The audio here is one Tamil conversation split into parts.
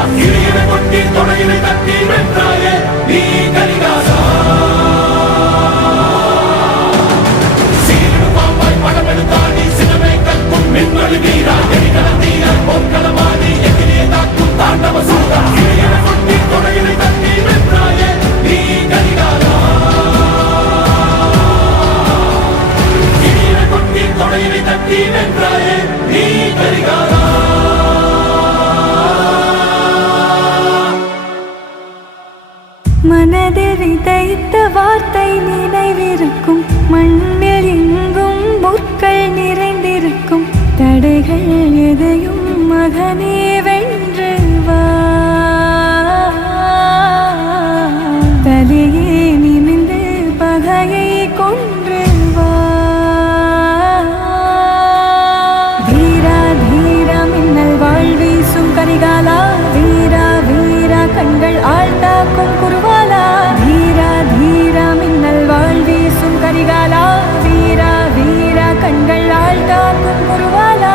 சூரா இறையினை கொட்டி தொடையினை தட்டி வென்றாயே நீ கரிகாலா. சீரடு பாம்பாய் படமெடுத்தாடி சினமே கற்கும் மின்மொழி வீரா எரிகல தீர பொற்களமாடி எதிரே தாக்கும் தாண்டவ சூரா இறையினை கொட்டி தொடையினை தட்டி வென்றாயே நீ கரிகாலா. இறையினை கொட்டி தொடையினை தட்டி வென்றாயே நீ கரிகாலா. மனதில் விதைத்த வார்த்தை நினைவிருக்கும், மண்ணில் எங்கும் முற்கள் நிறைந்திருக்கும், தடைகள் எதையும் மகனே வென்று வா. தலையே நிமிந்து பகையை கொன்று வா. வீரா தீரா மின்னல் வாழ் வீசும் கரிகாலா, வீரா வீரா கண்கள் ஆழ்த்தாக்கும் குருவாலா. வீரா தீரா மின்னல் வாழ் வீசும் கரிகாலா, வீரா வீரா கண்கள் ஆழ்த்தாக்கும் குருவாலா.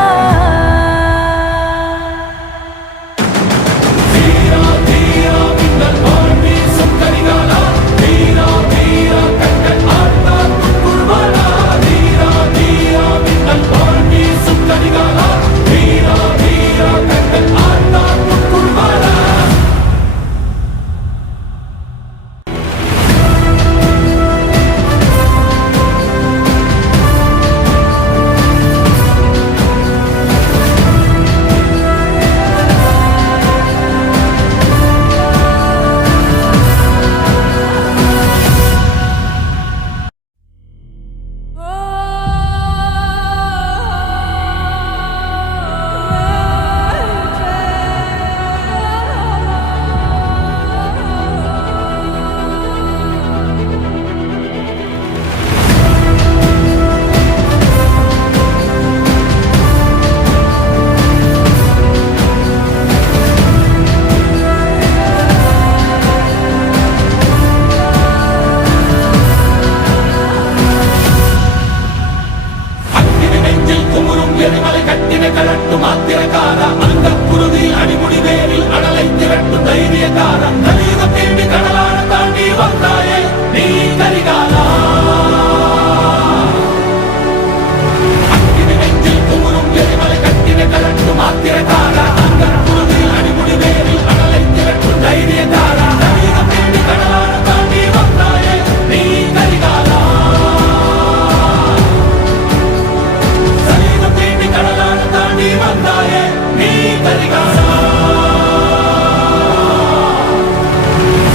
வீரா தீரா மின்னல் வாழ் வீசும் கரிகாலா, வீரா வீரா கண்கள் ஆழ்த்தாக்கும் குருவாலா. வீரா தீரா மின்னல் வாழ் வீசும் கரிகாலா, வீரா வீரா கண்கள் ஆழ்த்தாக்கும் குருவாலா. எரிமலை கட்டின கலட்டும் ஆத்திரக்காரா, அந்த குருதி அடிமுடி வேரில் அடலை திரட்டும் தைரியக்காரா. கலியுகம் தேடி கடலான தாண்டி வந்தாயே நீ கரிகாலா. அக்கினி நெஞ்சில் குமுறும் எரிமலை கட்டின கலட்டும் ஆத்திரக்காரா, அந்த குருதி அடிமுடி வேரில் அடலை திரட்டும் தைரியக்காரா. கலியுகம் தேடி கடலான தாண்டி வந்தாயே நீ கரிகாலா. கடலான தாண்டி வந்தாயே நீ கரிகாலா.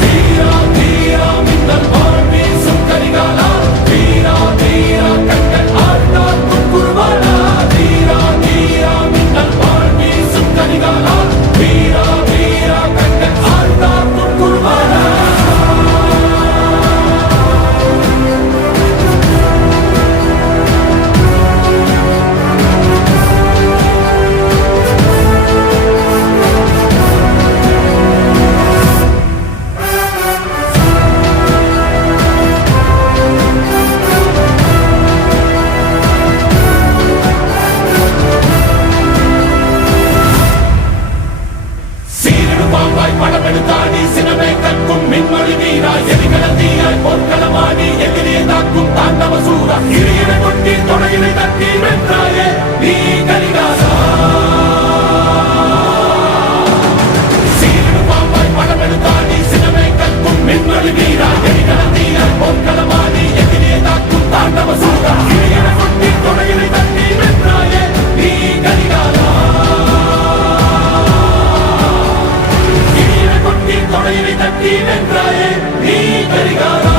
வீரா தீரா மின்னல் வாழ் வீசும் கரிகாலா, வீரா வீரா கண்கள் ஆழ்த்தாக்கும் குருவாலா. வீரா தீரா மின்னல் வாழ் வீசும் கரிகாலா, வீரா வீரா கண்கள் ஆழ்த்தாக்கும் குருவாலா. படமெடுத்தாடி சினமே கற்கும் மின்மொழி வீரா எரிகல தீயாய் பொற்களமாடி எதிரே தாக்கும் தாண்டவ சூரா இறையினை கொட்டி தொடையினை தட்டி வென்றாயே நீ கரிகாலா. சீரடு பாம்பாய் படமெடுத்தாடி சினமே கற்கும் மின்மொழி வீரா எரிகல தீயாய் பொற்களமாடி எதிரே தாக்கும் தாண்டவ சூரா இறையினை கொட்டி தொடையினை தட்டி வென்றாயே நீ கரிகாலா. தொடையினை தட்டி வென்றாயே நீ கரிகாலா.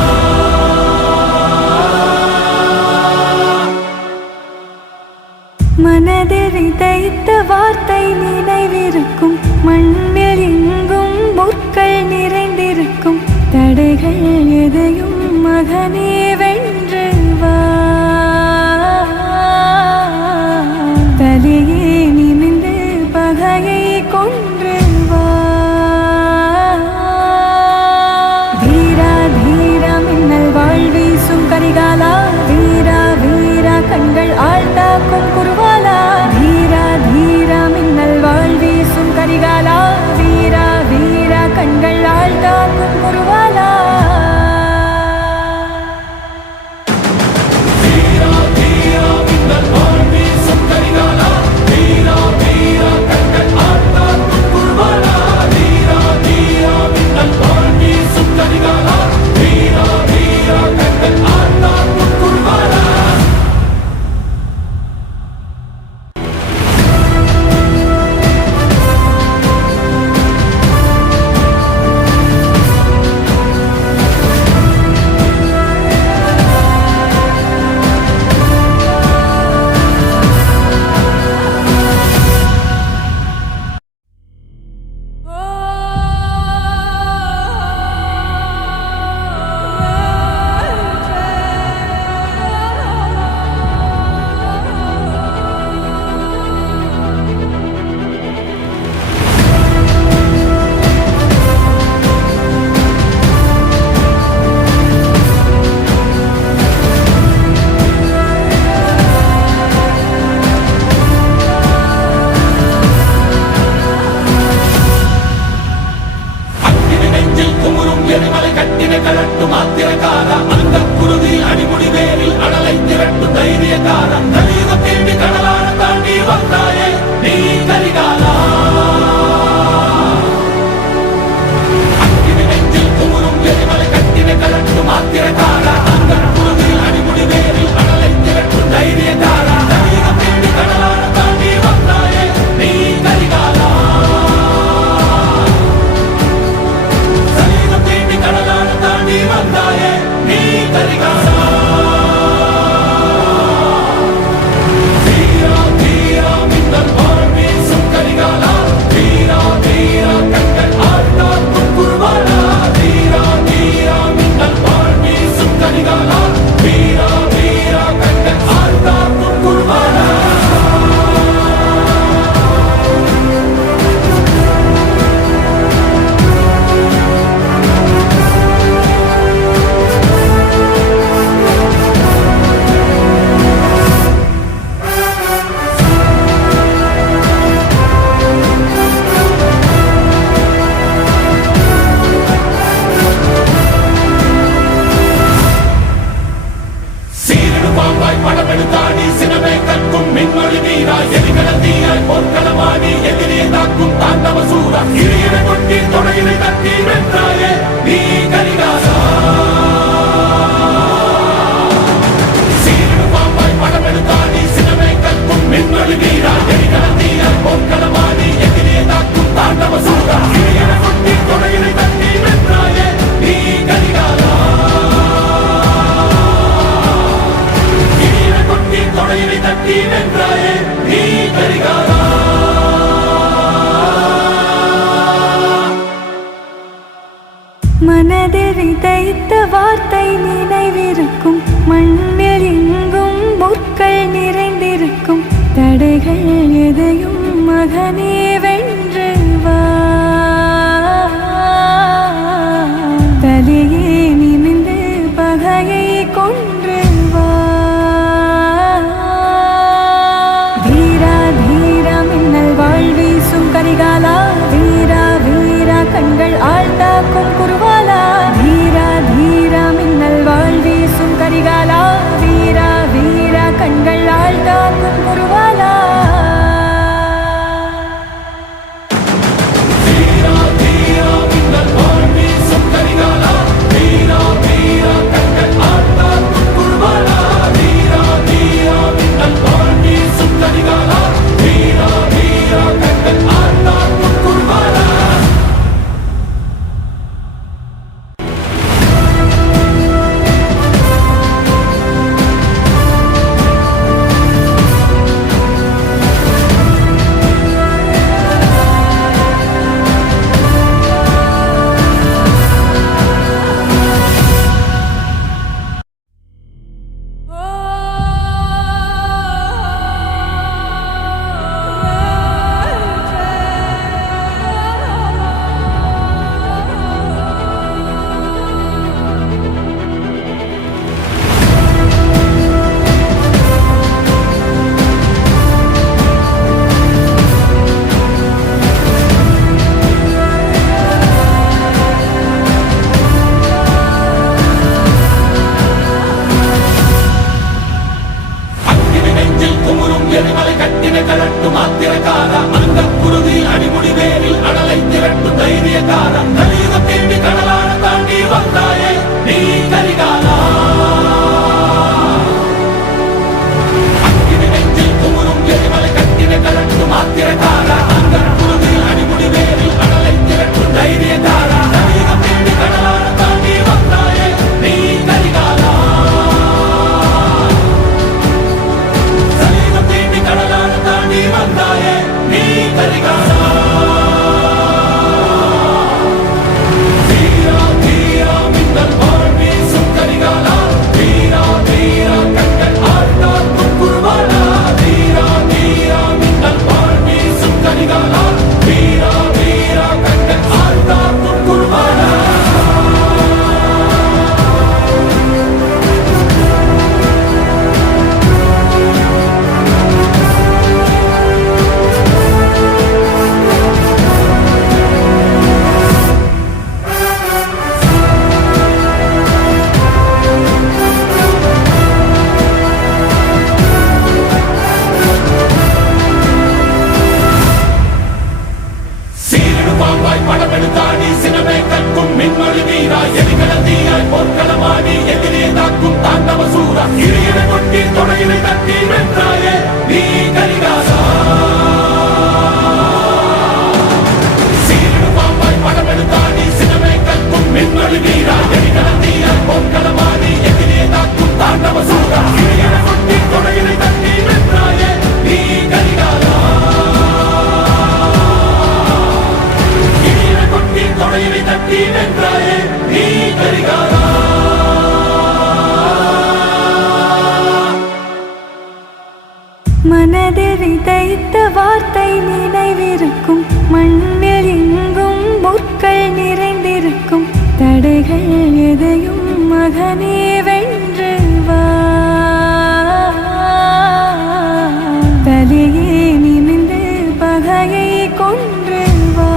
மனதில் விதைத்த வார்த்தை நினைவிருக்கும், மண்ணில் எங்கும் முற்கள் நிறைந்திருக்கும், தடைகள் எதையும் மகனே வென்று வா. தலையே நிமிந்து பகையை கொன்று வா. வீரா தீரா மின்னல் வாழ் வீசும் கரிகாலா, வீரா வீரா கண்கள் ஆழ்த்தாக்கும் குருவாலா. வீரா தீரா மின்னல் வாழ் வீசும் கரிகாலா, வீரா குருவாலா வீரா வீரா மின்னல் வாழ் வீசும் கரிகாலா வீரா வீரா கண்கள் ஆழ்த்தாக்கும் குருவாலா வீரா வீரா மின்னல் வாழ் வீசும் கரிகாலா வீரா வீரா கண்கள் ஆழ்த்தாக்கும் குருவாலா எரிமலை கட்டின கலட்டும் ஆத்திரக்கார அந்த குருதி அடிமுடி வேரில் அடலை திரட்டும் தைரியக்கார கலியுகம் தேடி கடலான தாண்டி வந்தாயே நீ கரிகாலா அக்கினி நெஞ்சில் குமுறும் எரிமலை கட்டின கலட்டும் ஆத்திரக்கார அந்த குருதி அடிமுடி வேரில் அடலை திரட்டும் தைரியக்கார கலியுகம் தேடி கடலான தாண்டி வந்தாயே நீ கரிகாலா கடலான தாண்டி வந்தாயே நீ கரிகாலா வீரா வீரா மின்னல் வாழ் வீசும் கரிகாலா வீரா வீரா கண்கள் ஆழ்த்தாக்கும் குருவாலா வீரா வீரா மின்னல் வாழ் வீசும் கரிகாலா வீரா வீரா கண்கள் ஆழ்த்தாக்கும் குருவாலா பாம்பாய் படமெடுத்தாடி சினமே கற்கும் மின்மொழி வீரா எரிகடல் தீயாய் பொற்களமாடி எதிரியை தாக்கும் தாண்டவ சூரா இறையினை கொட்டி தொடையினை தட்டி வென்றாயே நீ கரிகாலா சீரடு பாம்பாய் படமெடுத்தாடி சினமே கற்கும் மின்மொழி வீரா எரிகடல் தீயாய் பொற்களமாடி எதிரியை தாக்கும் தாண்டவ சூரா இறையினை கொட்டி தொடையினை தட்டி வென்றாயே நீ கரிகாலா தொடையினை தட்டி வென்றாயே நீ கரிகாலா மனதில் விதைத்த வார்த்தை நினைவிருக்கும் மண்ணில் எங்கும் முற்கள் நிறைந்திருக்கும் தடைகள் எதையும் மகனே வென்று வா தலையே நிமிந்து பகையை கொன்று வா தீரா தீரா மின்னல் வாழ் வீசும் கரிகாலா வீரா வீரா கண்கள் ஆழ்த்தாக்கும் குருவாலா தீரா தீரா மின்னல் வாழ் வீசும் கரிகாலா வீரா வீரா கண்கள் ஆழ்த்தாக்கும் குருவாலா வீரா வீரா மின்னல் வாழ் வீசும் கரிகாலா வீரா வீரா கண்கள் ஆழ்த்தாக்கும் குருவாலா வீரா வீரா மின்னல் வாழ் வீசும் கரிகாலா வீரா வீரா கண்கள் ஆழ்த்தாக்கும் குருவாலா காரம் கலியுகம் தேடி கடலான தாண்டி வந்தாயே நீ கரிகாலா அக்கினி நெஞ்சில் குமுறும் எரிமலை கட்டின கலட்டும் ஆத்திரக்காரா அங்கன் குருதில் அடிமுடி வேரில் அடலை திரட்டும் தைரியக்காரா கலியுகம் தேடி கடலான தாண்டி வந்தாயே நீ கரிகாலா கலியுகம் தேடி கடலான தாண்டி வந்தாயே நீ கரிகாலா படமெடுத்தாடி சினமே கற்கும் மின்மொழி வீரா எரிகல தீயாய் போர்க்களமாடி எதிரே தாக்கும் தாண்டவ சூரா இறையிட கொட்டி தொடையினை தட்டி வென்றாயே நீ கரிகாலா சீரிடு பாம்பாய் படமெடுத்தாடி சினமே கற்கும் மின்மொழி வீரா எரிகல தீயாய் போர்க்களமாடி எதிரே தாக்கும் தாண்டவ சூரா இறையிட கொட்டி தொடையினை தட்டி வென்றாயே நீ கரிகாலா தொடையினை தட்டி வென்றாயே நீ கரிகாலா மனதில் விதைத்த வார்த்தை நினைவிருக்கும் மண்ணில் எங்கும் முற்கள் நிறைந்திருக்கும் தடைகள் எதையும் மகனே வென்று வா தலையே நிமிந்து பகையை கொன்று வா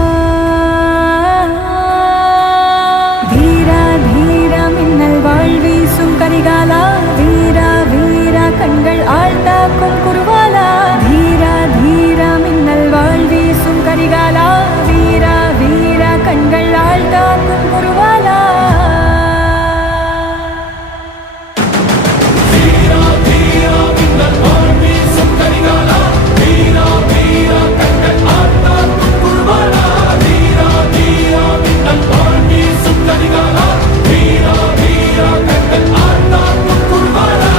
வாழ்வீசும் கரிகாலா வீரா வீரா கண்கள் ஆழ்த்தாக்கும் குருவாலா தீரா தீரா மின்னல் வாழ்வீசும் கரிகாலா வீரா வீரா கண்கள் ஆழ்த்தாக்கும் குருவாலா தீரா தீரா மின்னல் வாழ்வீசும் கரிகாலா வீரா வீரா கண்கள் ஆழ்த்தாக்கும் குருவாலா தீரா தீரா மின்னல் வாழ்வீசும் கரிகாலா வீரா வீரா கண்கள் ஆழ்த்தாக்கும் குருவாலா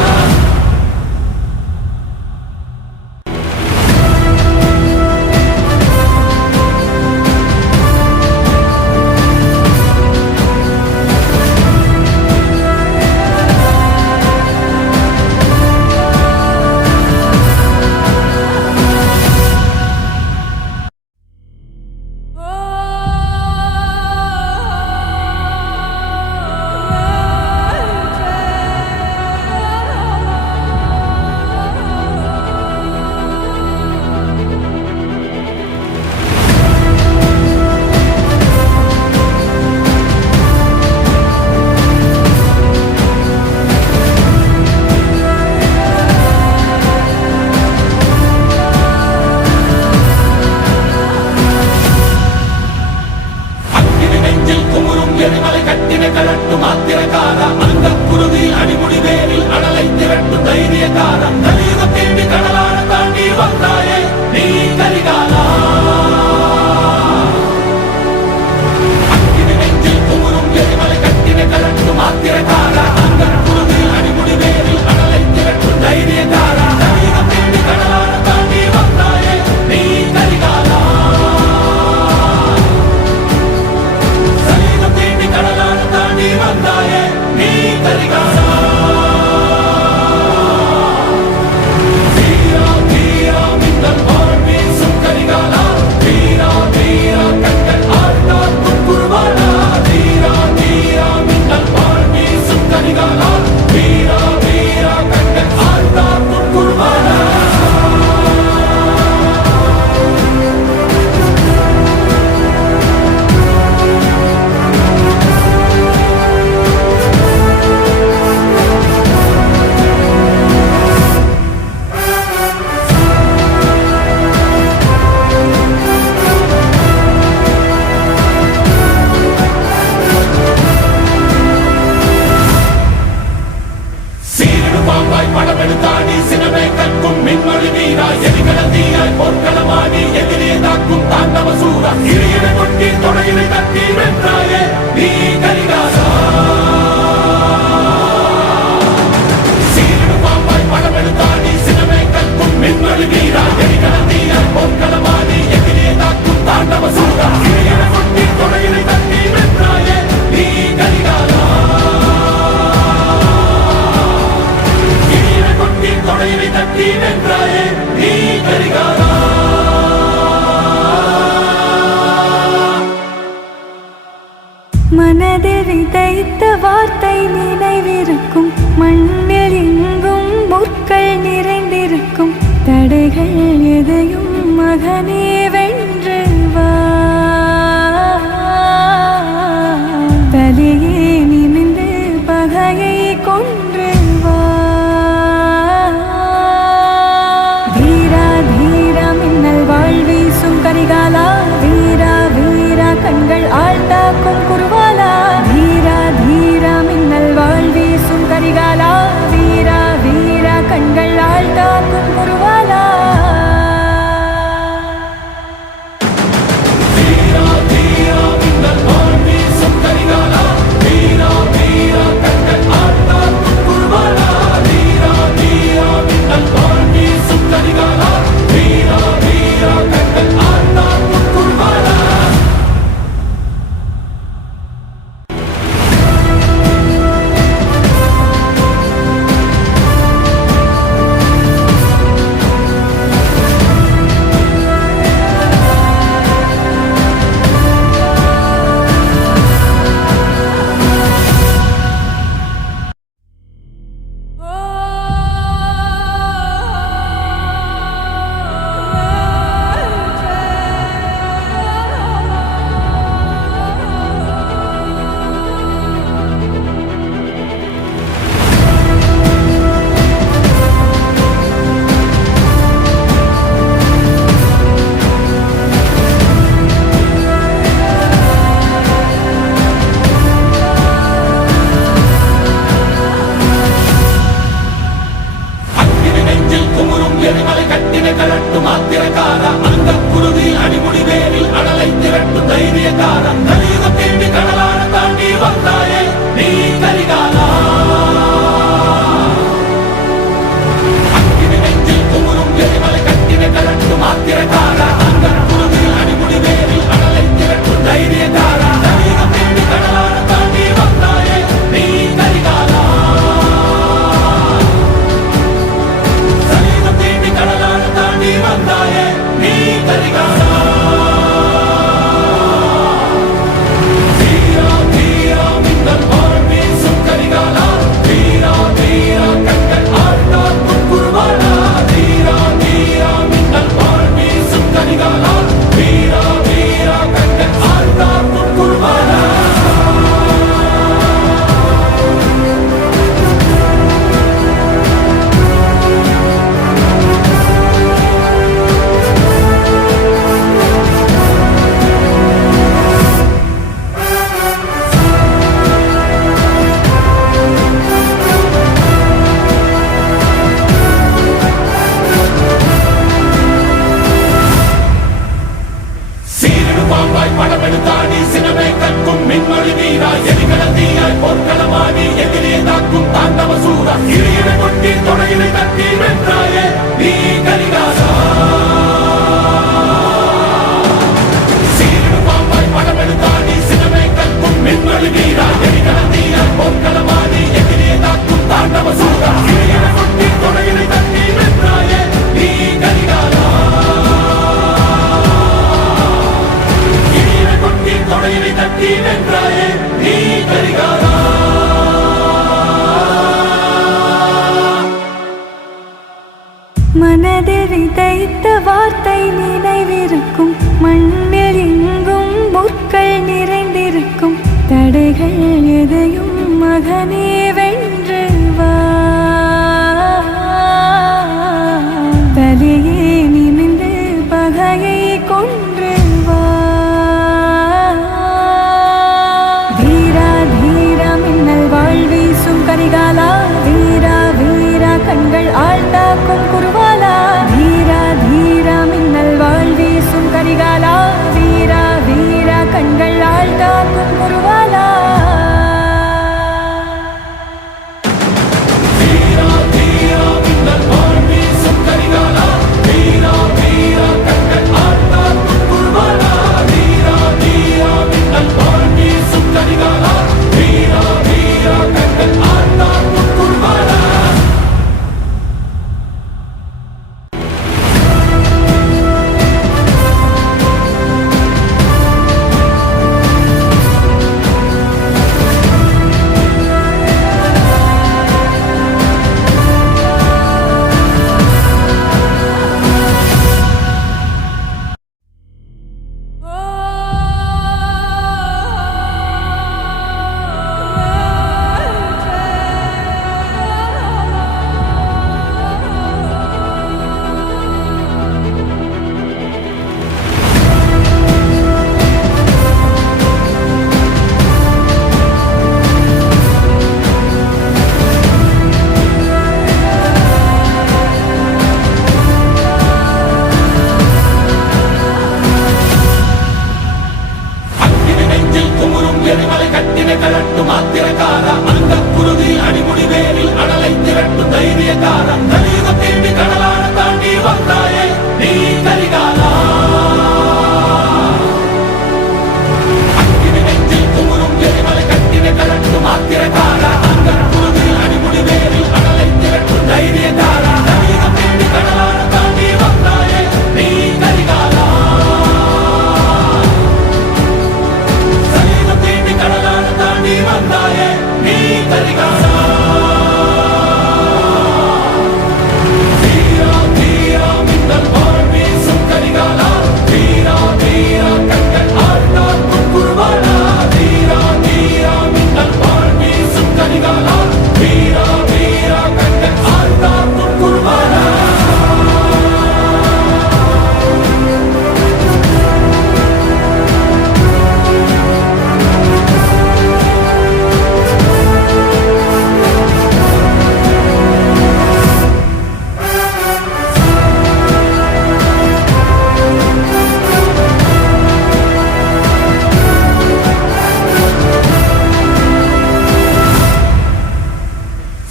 எரிமலை கட்டின கலட்டும் ஆத்திரக்காரா அந்த குருதில் அடிமுடி வேரில் அடலை திரட்டும் தைரியக்காரன் கலியுகம் தேடி கடலான தாண்டி வந்தாயே நீ கரிகாலா அக்கினி நெஞ்சில் குமுறும் எரிமலை கட்டின கலட்டும் ஆத்திரக்காரா அந்த குருதில் அடிமுடி வேரில் அடலை திரட்டும் தைரியக்காரா கலியுகம் தேடி கடலான தாண்டி வந்தாயே நீ கரிகாலா கடலான தாண்டி வந்தாயே நீ கரிகாலா மனதில் விதைத்த வார்த்தை நினைவிருக்கும், மண்ணில் எங்கும் முற்கள் நிறைந்திருக்கும். தடைகள் எதையும் மகனே வென்று வா, தலையே நிமிர்ந்து பகையை கொன்று வா. தீரா தீரா மின்னல் வாழ்வீசும் கரிகாலா, வீரா வீரா கண்கள் ஆழ்த்தாக்கும் குருவாலா. தீரா தீரா மின்னல் வாழ்வீசும் கரிகாலா, வீரா வீரா கண்கள் ஆழ்த்தாக்கும் குருவாலா. வீரா வீரா மின்னல் வாழ் வீசும் கரிகாலா, வீரா வீரா கண்கள் ஆழ்த்தாக்கும் குருவாலா. வீரா வீரா மின்னல் வாழ் வீசும் கரிகாலா, வீரா வீரா கண்கள் ஆழ்த்தாக்கும் குருவாலா. அக்கினி நெஞ்சில் குமுறும் எரிமலை கட்டின கலட்டும் ஆத்திரக்கார, அந்த குருதி அடிமுடி வேரில் அடலை திரட்டும் தைரியக்கார. கலியுகம் தேடி கடலான தாண்டி வந்தாயே நீ கரிகாலா. அக்கினி நெஞ்சில் குமுறும் எரிமலை கட்டின கலட்டும் ஆத்திரக்கார, அந்த குருதி அடிமுடி வேரில் அடலை திரட்டும் தைரியக்கார. கலியுகம் தேடி கடலான தாண்டி வந்தாயே நீ கரிகாலா. கலியுகம் தேடி கடலான தாண்டி வந்தாயே நீ கரிகாலா. வீரா வீரா மின்னல் வாழ் வீசும் கரிகாலா, வீரா வீரா கண்கள் ஆழ்த்தாக்கும் குருவாலா. வீரா வீரா மின்னல் வாழ் வீசும் கரிகாலா, வீரா வீரா கண்கள் ஆழ்த்தாக்கும் குருவாலா. சீரிடும் பாம்பாய் படமெடுத்தாடி சினமே கற்கும் மின்மொழி வீரா, எரிகடல் தீயாய் போர்க்களமாடி எதிரியை தாக்கும் தாண்டவ சூரா. இறையினை கொட்டி தொடையினை தட்டி வென்றாயே நீ கரிகாலா. சீரிடும் பாம்பாய் படமெடுத்தாடி சினமே கற்கும் மின்மொழி வீரா, எரிகடல் தீயாய் போர்க்களமாடி எதிரியை தாக்கும் தாண்டவ சூரா. இறையினை கொட்டி தொடையினை தட்டி வென்றாயே நீ கரிகாலா. இறையினை கொட்டி தொடையினை தட்டி வென்றாயே நீ கரிகாலா. மனதில் விதை எரிமலை கட்டினை கலட்டும் ஆத்திரக்கார அந்த குருதி அடிமுடி வேரில் அடலை திரட்டும் தைரியக்கார கலியுகம் தேடி கடலான தாண்டி வந்தாயே நீ கரிகாலா அக்கினி நெஞ்சில் குமுறும் எரிமலை கட்டினை கலட்டும் ஆத்திரக்கார அந்த குருதி அடிமுடி வேரில் அடலை திரட்டும் தைரியக்கார கலியுகம் தேடி கடலான தாண்டி வந்தாயே நீ கரிகாலா கலியுகம் தேடி கடலான தாண்டி வந்தாயே நீ கரிகாலா தீரா தீரா மின்னல் வாழ் வீசும் கரிகாலா தீரா தீரா கண்கள் ஆழ்ந்தாக்கும் குருவாளா தீரா தீரா மின்னல் வாழ் வீசும் கரிகாலா தீரா தீரா கண்கள் ஆழ்ந்தாக்கும் குருவாளா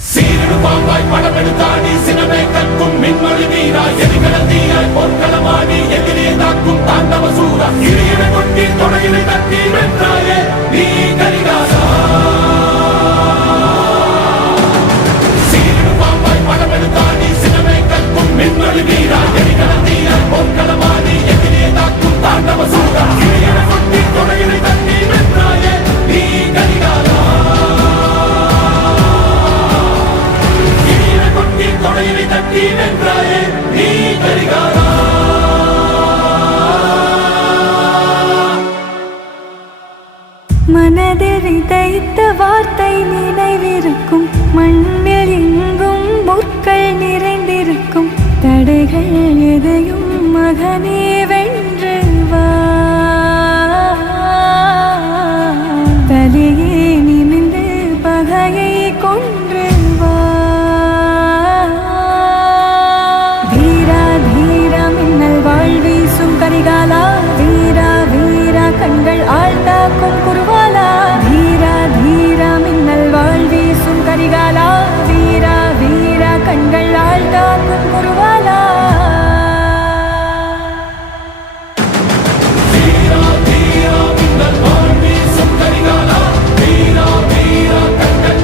சீரடு பாம்பாய் படமெடுத்தாடி சினமே கற்கும் மின்மொழி வீரா எரிகடல் தீயாய் பொற்களமாடி எதிரே தாக்கும் தாண்டவ சூரா இடையினை கொட்டி தொடையினை தட்டி வென்றாயே நீ கரிகாலா சீரடு பாம்பாய் படமெடுத்தாடி சினமே கற்கும் மின்மொழி வீரா எரிகடல் தீயாய் பொற்களமாடி எதிரே தாக்கும் தாண்டவ சூரா இடையினை கொட்டி தொடையினை தட்டி வென்றாயே நீ கரிகாலா தொடையினை தட்டி வென்றாயே நீ கரிகாலா மனதில் விதைத்த வார்த்தை நினைவிருக்கும் மண்ணில் எங்கும் முற்கள் நிறைந்திருக்கும் தடைகள் எதையும் மகனே வென்று வா தலையே நிமிந்து பகையை கொன்று வா தீரா தீரா மின்னல் வாழ் வீசும் கரிகாலா வீரா வீரா கண்கள் ஆழ்ந்தாக்கும் குருவாலா தீரா தீரா மின்னல் வாழ் வீசும் கரிகாலா வீரா வீரா கண்கள் ஆழ்ந்தாக்கும் குருவாலா தீரா தீரா மின்னல் வாழ் வீசும் கரிகாலா வீரா வீரா கண்கள்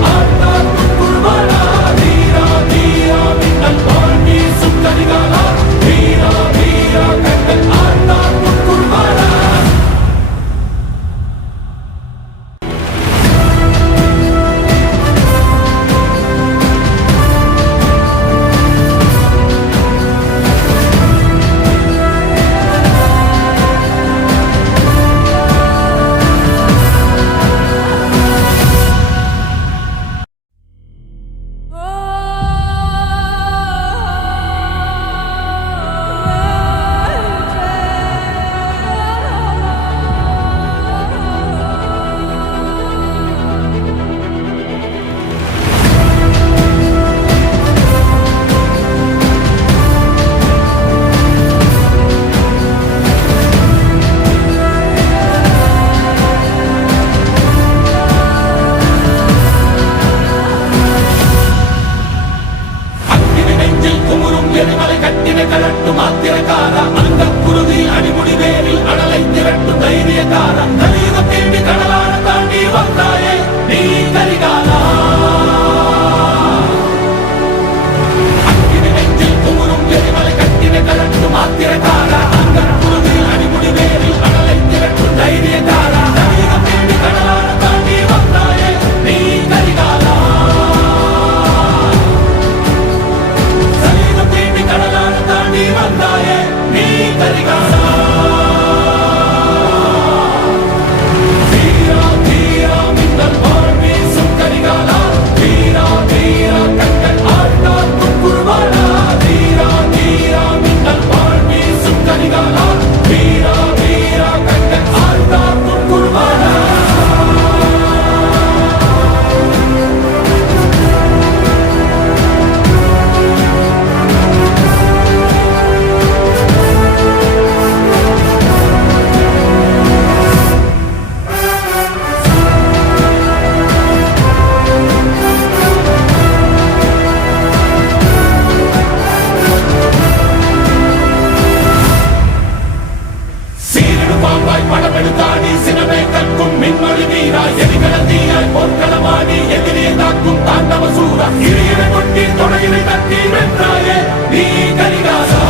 சூரா இறையினை கொட்டி தொடையினை தட்டி வென்றாயே நீ கரிகாலா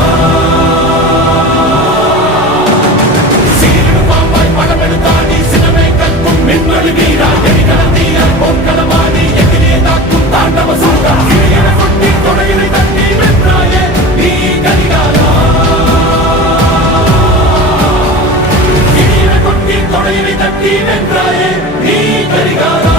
சீரிடு பாம்பாய் படமெடுத்தாடி சினமே கற்கும் மின்வழி வீரா எரிகளந்தியாய் போர்க்களமாடி எதிரே தாக்கும் தாண்டவ சூரா இறையினை கொட்டி தொடையினை தட்டி வென்றாயே நீ கரிகாலா இறையினை கொட்டி தொடையினை தட்டி வென்றாயே நீ கரிகாலா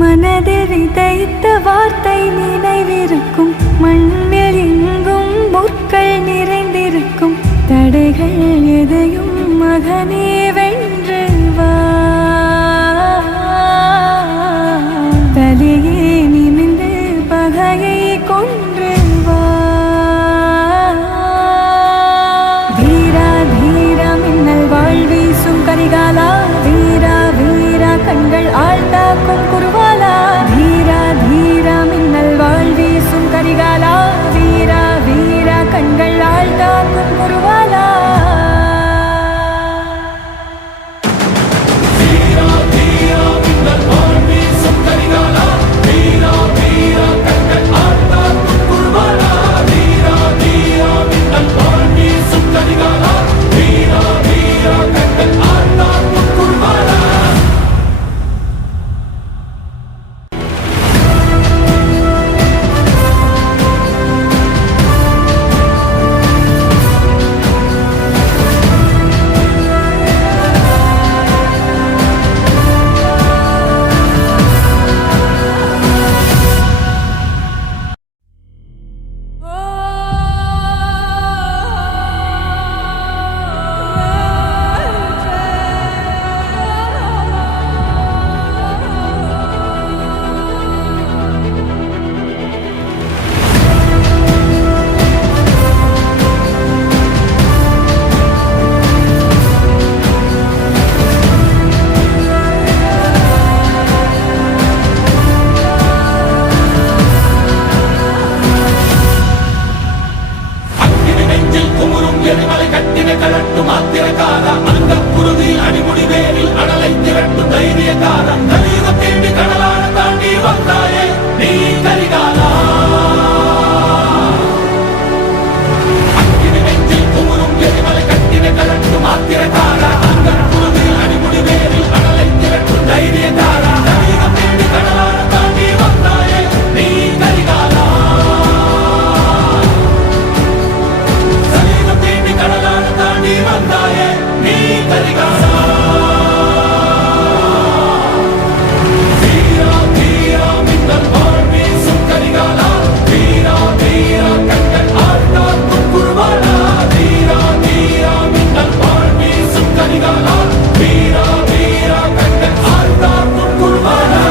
மனதில் விதைத்த வார்த்தை நினைவிருக்கும் மண்ணில் எங்கும் முற்கள் நிறைந்திருக்கும் தடைகள் எதையும் மகனே வென்று வா தலையே நிமிந்து பகையை கொன்று வா தீரா தீரா மின்னல் வாழ்வீசும் கரிகாலா வீரா வீரா கண்கள் ஆழ்த்தாக்கும் குருவாலா தீரா தீரா மின்னல் வாழ்வீசும் கரிகாலா வீரா வீரா கண்கள் ஆழ்த்தாக்கும் குருவாலா வீரா வீரா மின்னல் வாழ்வீசும் கரிகாலா வீரா வீரா கண்கள் ஆழ்த்தாக்கும் குருவாலா வீரா வீரா மின்னல் வாழ்வீசும் கரிகாலா வீரா வீரா கண்கள் ஆழ்த்தாக்கும் குருவாலா எரிமலை கட்டின கலட்டும் ஆத்திரக்காரா அந்த குருதி அடிமுடி வேரில் அடலை திரட்டும் தைரியக்காரா கலியுகம் தேடி கடலான தாண்டி வந்தாயே நீ கரிகாலா அக்கினி நெஞ்சில் குமுறும் எரிமலை கட்டின கலட்டும் ஆத்திரக்காரா அந்த குருதி அடிமுடி வேரில் அடலை திரட்டும் தைரியக்காரா கலியுகம் தேடி கடலான தாண்டி வந்தாயே நீ கரிகாலா கடலான தாண்டி வந்தாயே நீ கரிகாலா வீரா வீரா மின்னல் வாழ்வீசும் கரிகாலா வீரா வீரா கண்கள் ஆழ்த்தாக்கும் குருவாலா வீரா வீரா மின்னல் வாழ்வீசும் கரிகாலா வீரா வீரா கண்கள் ஆழ்த்தாக்கும் குருவாலா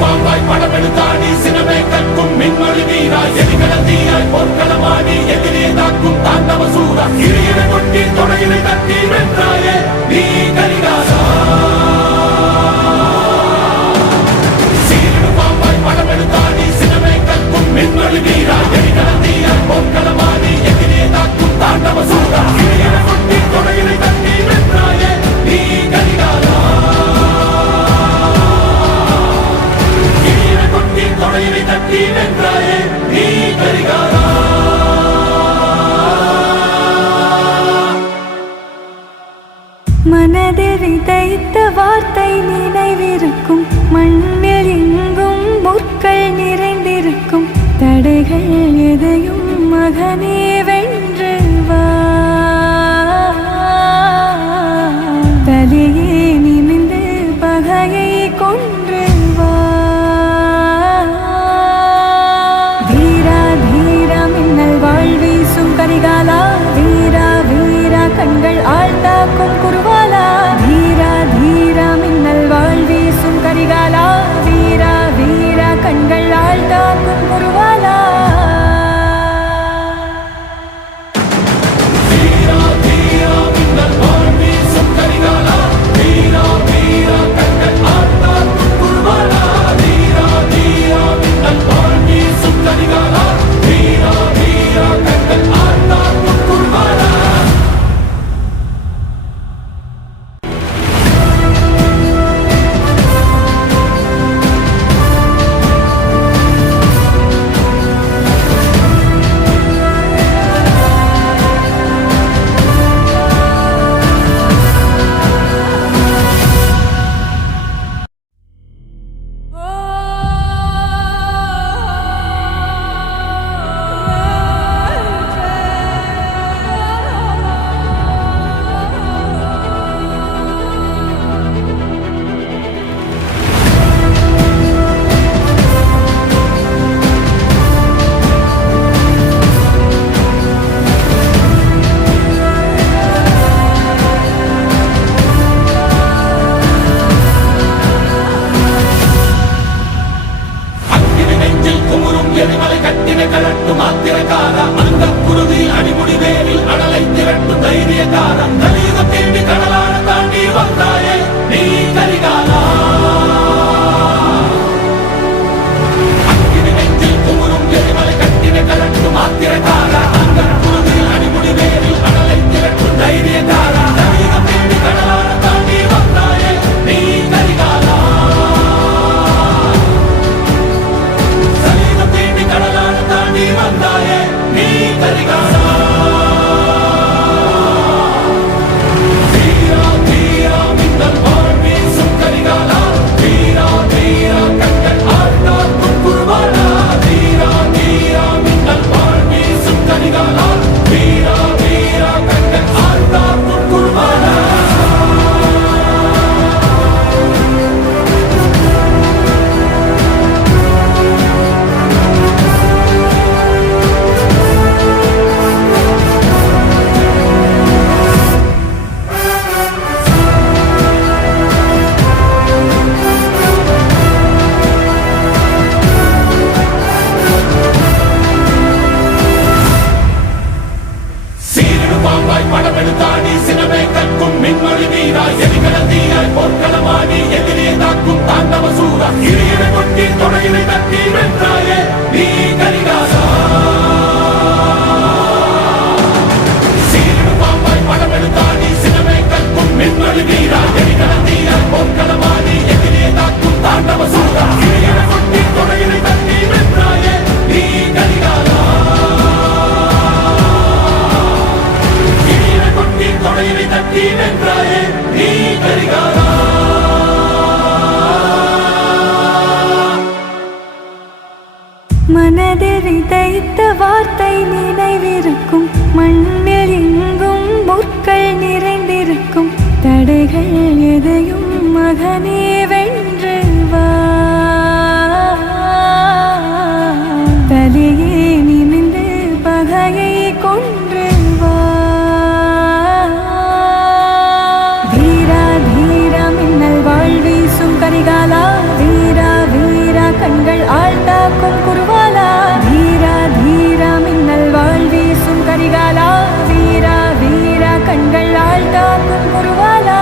பாம்பாய் படமெடுத்தாடி சினமே கற்கும் மின்மொழி வீரா எரிகளந்தியாய் போர்க்களமாடி எதிரே தாக்கும் தாண்டவ சூரா இறையினை கொட்டி தொடையினை தட்டி வென்றாயே நீ கரிகாலா சீரிடு பாம்பாய் படமெடுத்தாடி சினமே கற்கும் மின்மொழி வீரா எரிகளந்தியாய் போர்க்களமாடி எதிரே தாக்கும் தாண்டவ சூரா இறையினை கொட்டி தொடையினை தட்டி வென்றாயே நீ கரிகாலா தொடையினை தட்டி வென்றாயே நீ கரிகாலா மனதில் விதைத்த வார்த்தை நினைவிருக்கும் மண்ணில் எங்கும் முற்கள் நிறைந்திருக்கும் தடைகள் எதையும் மகனே வென்று வா தலையே நிமிந்து பகையை கொன்று வா தீரா தீரா மின்னல் வாழ்வீசும் கரிகாலா வீரா வீரா கண்கள் ஆழ்த்தாக்கும் குருவாலா தீரா தீரா மின்னல் வாழ்வீசும் கரிகாலா வீரா போர்க்களமாடி எதிரே தாக்கும் தாண்டவ சூரா இடியினை கொட்டி தொடையினை தட்டி வென்றாயே நீ கரிகாலா சீரிடு பாம்பாய் படமெடுத்தாடி சினமே கற்கும் மின்மொழி வீரா எரிகலத்தீயாய் போர்க்களமாடி எதிரே தாக்கும் தாண்டவ சூரா இடியினை கொட்டி தொடையினை தட்டி வென்றாயே நீ கரிகாலா இடியினை கொட்டி தொடையினை தட்டி வென்றாயே நீ கரிகாலா மனதில் விதைத்த வார்த்தை நினைவிருக்கும் மண்ணில் எங்கும் முற்கள் நிறைந்திருக்கும் தடைகள் எதையும் மகனே வென்று வா தலையே நிமிந்து பகையை கொன்று வா வீரா தீரா மின்னல் வாழ் வீசும் கரிகாலா வீரா வீரா கண்கள் ஆழ்த்தாக்கும் குருவாலா வீரா தீரா மின்னல் வாழ் வீசும் கரிகாலா வீரா வீரா கண்கள் ஆழ்த்தாக்கும் குருவாலா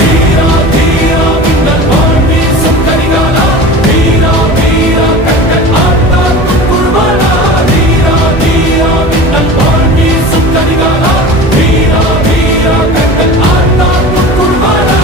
வீரா வீரா மின்னல் வாழ் வீசும் கரிகாலா வீரா வீரா கண்கள் ஆழ்த்தாக்கும் குருவாலா வீரா வீரா மின்னல் வாழ் வீசும் கரிகாலா வீரா வீரா கண்கள் ஆழ்த்தாக்கும் குருவாலா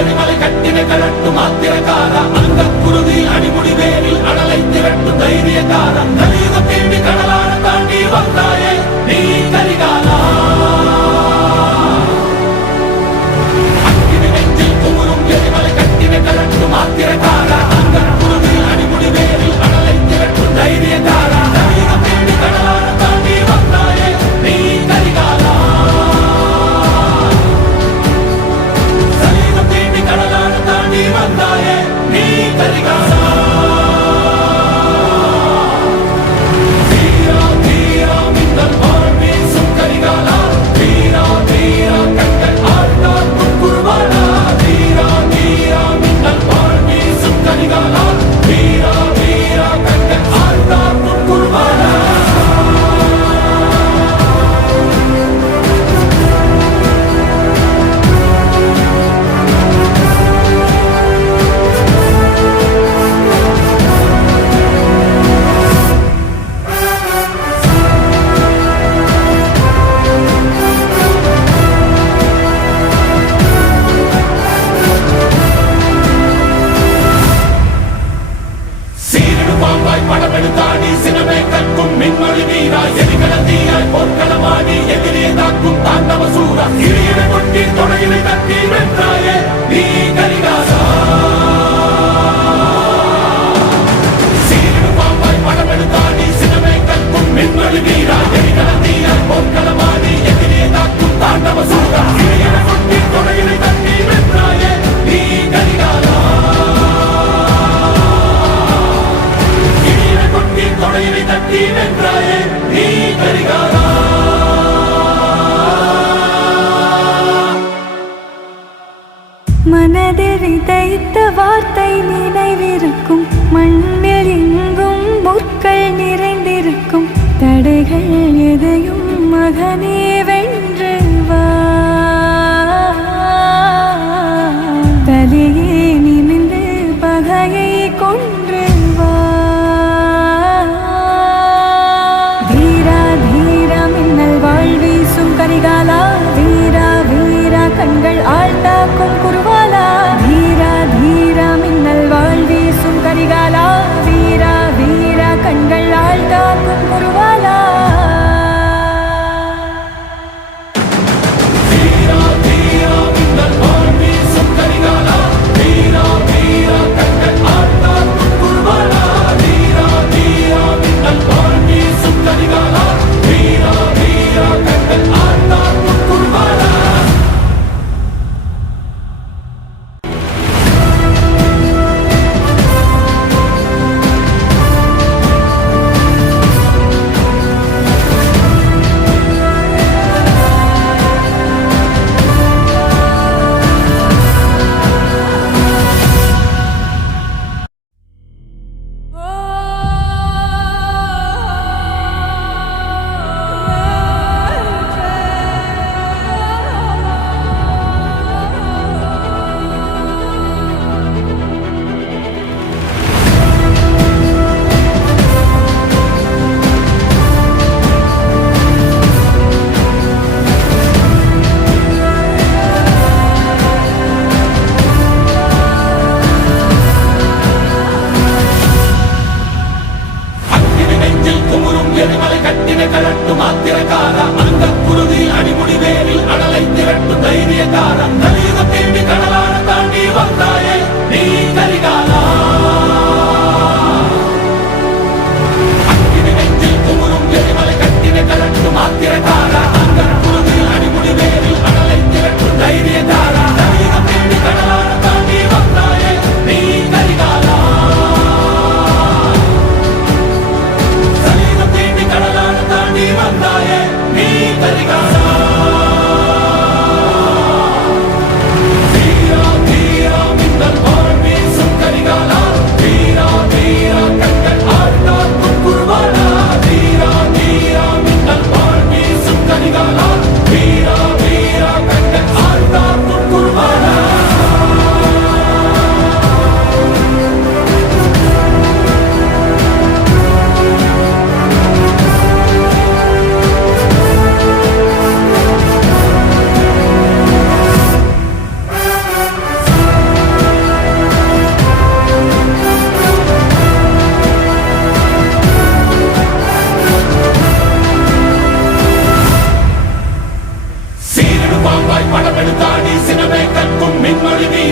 எரிமலை கட்டினை கலட்டும் ஆத்திரக்கார அந்த குருதி அடிமுடி வேரில் அடலை திரட்டும் தைரியக்கார கலியுகம் தேடி கடலான தாண்டி வந்தாயே நீ கரிகாலா அக்கினி நெஞ்சில் குமுறும் எரிமலை கட்டினை கலட்டும் ஆத்திரக்கார அந்த குருதி அடிமுடி வேரில் அடலை திரட்டும் தைரியக்கார கலியுகம் தேடி கடலான தாண்டி வந்தாயே நீ கரிகாலா கடலான தாண்டி வந்தாயே நீ கரிகாலா வீரா வீரா மின்னல் வாழ் வீசும் கரிகாலா வீரா வீரா கண்கள் ஆழ்த்தாக்கும் குருவாலா வீரா வீரா மின்னல் வாழ் வீசும் கரிகாலா வீரா வீரா கண்கள் ஆழ்த்தாக்கும் குருவாலா பாம்பாய் படமெடுத்தாடி சினமே கற்கும் மின்மொழி வீரா எரிகலத்தீயாய் போர்க்களமாடி எதிரே தாக்கும் தாண்டவ சூரா இடியினை கொட்டி தொடையினை தட்டி வென்றாயே நீ கரிகாலா சீரிடு பாம்பாய் படமெடுத்தாடி சினமே கற்கும் மின்மொழி வீரா எரிகலத்தீயாய் போர்க்களமாடி எதிரே தாக்கும் தாண்டவ சூரா இடியினை கொட்டி தொடையினை தட்டி வென்றாயே நீ கரிகாலா தொடையினை தட்டி வென்றாயே நீ கரிகாலா மனதில் விதைத்த வார்த்தை நினைவிருக்கும் மண்ணில் எங்கும் முற்கள் நிறைந்திருக்கும் தடைகள் எதையும் மகனே வென்று வா தலையே நிமிந்து பகையை கொன்று வா வீரா தீரா மின்னல் வாழ் வீசும் கரிகாலா வீரா வீரா கண்கள் ஆழ்த்தாக்கும் குருவாலா வீரா தீரா மின்னல் வாழ்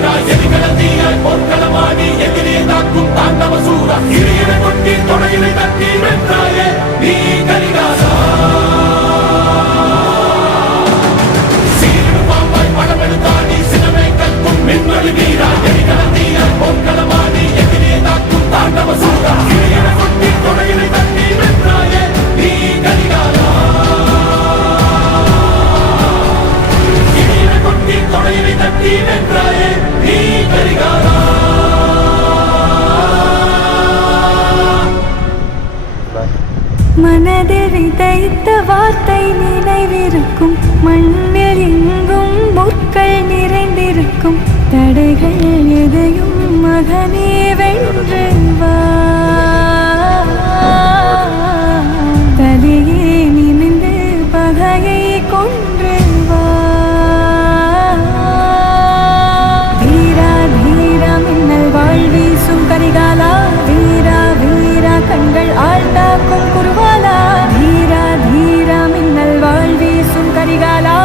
வீரா எரிகள தீயாய் போர்க்களமாடி எதிரியை தாக்கும் தாண்டவ சூரா இடியினை கொட்டி தொடையினை தட்டி வென்றாயே நீ கரிகாலா சீரிடு பாம்பாய் படமெடுத்தாடி சினமே கற்கும் மின்னொளி வீரா எரிகள தீயாய் போர்க்களமாடி எதிரியை தாக்கும் தாண்டவ சூரா இடியினை கொட்டி தொடையினை தட்டி வென்றாயே நீ கரிகாலா இடியினை கொட்டி தொடையினை தட்டி வென்றாயே நீ கரிகாலா மனதில் விதைத்த வார்த்தை நினைவிருக்கும் மண்ணில் எங்கும் முற்கள் நிறைந்திருக்கும் தடைகள் எதையும் மகனே வென்று வா தலையே நிமிந்து பகையை கொன்று வா வீரா தீரா மின்னல் வாழ்வீசும் கரிகாலா வீரா வீரா கண்கள் ஆழ்ந்தாக்கும் குருவாலா வீரா தீரா மின்னல் வாழ்வீசும் கரிகாலா